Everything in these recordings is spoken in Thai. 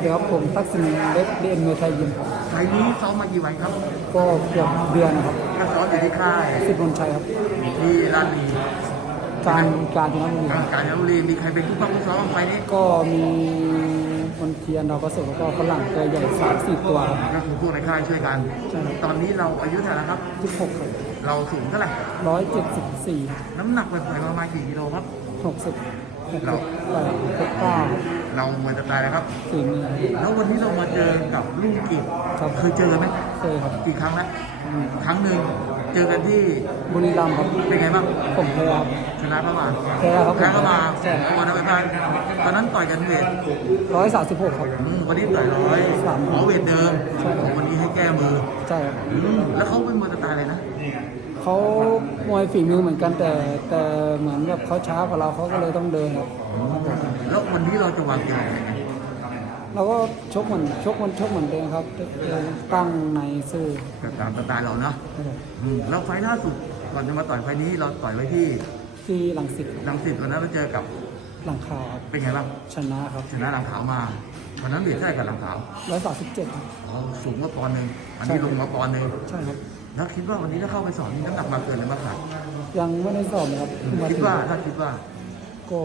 วัสดีครับผมทักษิณเล็กเรียนมวยไทยยิมครับไฟล์นี้ซ้อมมากี่วันครับก็เกือบเดือนนะครับก็ซ้อมอยู่ที่ค่ายสิบมนชัยครับที่ราชบุรีการการที่นั่นทางการจนบุรีมีใครเป็นผู้บังคับซ้อมไฟล์นี้ก็มีคนเทียนดาวประเสริฐแล้วก็ฝรั่งตัวใหญ่สามสี่ตัวครับก็คือพวกในค่ายช่วยกันใช่ครับตอนนี้เราอายุเท่าไหร่แล้วครับที่หกเราสูงเท่าไหร่ร้อยเจ็ดสิบสี่น้ำหนักปล่อยๆประมาณกี่กิโลครับหกสิบหก เราแปดหกเก้าเรามวยจะตายแล้วครับสี่มือแล้ววันนี้เรามาเจอกับลุงกิจครับเคยเจอไหมเคยครับกี่ครั้งแล้วอืมครั้งหนึ่งเจอกันที่บุรีรัมย์ครับเป็นไงบ้างผมแพ้ครับ ชนะประมาณแพ้ครับแพ้เข้ามาใช่ วันนั้นไปบ้านตอนนั้นต่อยกันเวทร้อยสามสิบหกครับ อืมวันนี้ต่อยร้อยสามหมอเวทเดิม เขามวยฝีมือเหมือนกันแต่แต่เหมือนแบบเขาช้ากว่าเราเขาก็เลยต้องเดินครับ แล้ววันนี้เราจะวางเกมยังไงเราก็ชกเหมือนชกเหมันชกเหมือนเดิมครับตั้งในสู้ก็ตามสไตล์เราเนาะครับผมอืมแล้วไฟล์ล่าสุดก่อนจะมาต่อยไฟล์นี้เราต่อยไว้ที่ที่หลังสิตลังสิตวันนั้นเราเจอกับหลังขาวครับเป็นไงบ้างชนะครับชนะลังขาวมาวันนั้นเบียดได้กับลังขาวร้อยสามสิบเจ็ดอ๋อสูงกว่าปอนด์หนึ่งอันนี้ใช่ลงมาปอนด์หนึ่งใช่ครับ แล้วคิดว่าวันนี้ถ้าเข้าไปสอนนี่น้ำหนักมาเกินหรือมาขาดยังไม่ได้สอบเลยครับเพิ่งมาคิดถึงว่าถ้าคิดว่าก็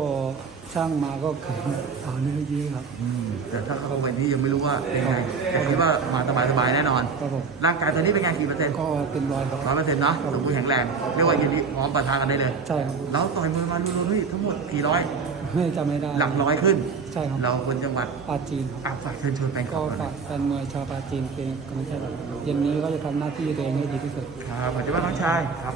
ช่างมาก็เกินเอาเนื้อเยอะครับ อืมแต่ถ้าเข้าไปนี้ยังไม่รู้ว่าเป็นไงแต่คิดว่ามาสบายๆแน่นอน ครับผม ร่างกายตอนนี้เป็นไงกี่เปอร์เซ็นต์ก็เต็มร้อยครับ ร้อยเปอร์เซ็นต์เนาะสมบูรณ์แข็งแรงเรียกว่าอย่างนี้พร้อมปะทะกันได้เลย ใช่ครับเราต่อยมวยมาดูๆนี่ทั้งหมดกี่ร้อยไม่จำไม่ได้หลักร้อยขึ้น ใช่ครับเราคนจังหวัดปาจีนครับอาฝากเชิญชวนแฟนคลัก็บหน่อยฝากแฟนมวยชาวปาจีนเป็นกำลังใจแบบเย็นนี้ก็จะทำหน้าที่ตัวเองให้ดีที่สุด ครับปัจจุบันน้องชายครับ